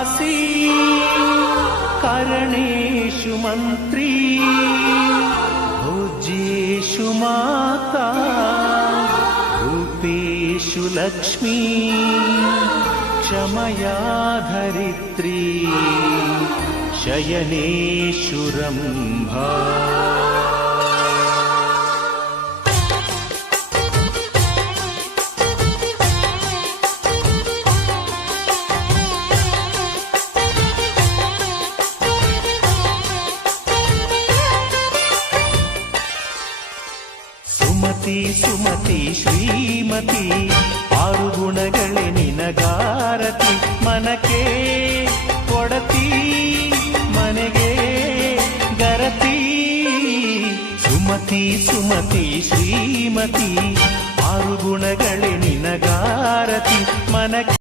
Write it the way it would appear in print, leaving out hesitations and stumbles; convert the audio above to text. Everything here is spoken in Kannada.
दासी करणेषु मन्त्री भोज्येषु माता रूपेषु लक्ष्मी क्षमया धरित्री शयनेषु रम्भा। ಸುಮತಿ ಸುಮತಿ ಶ್ರೀಮತಿ ಆರು ಗುಣಗಳೇ ನಿನಗಾರತಿ ಮನಕ್ಕೆ ಕೊಡತಿ ಮನೆಗೆ ಗರತಿ ಸುಮತಿ ಸುಮತಿ ಶ್ರೀಮತಿ ಆರು ಗುಣಗಳೇ ನಿನಗಾರತಿ ಮನಕ್ಕೆ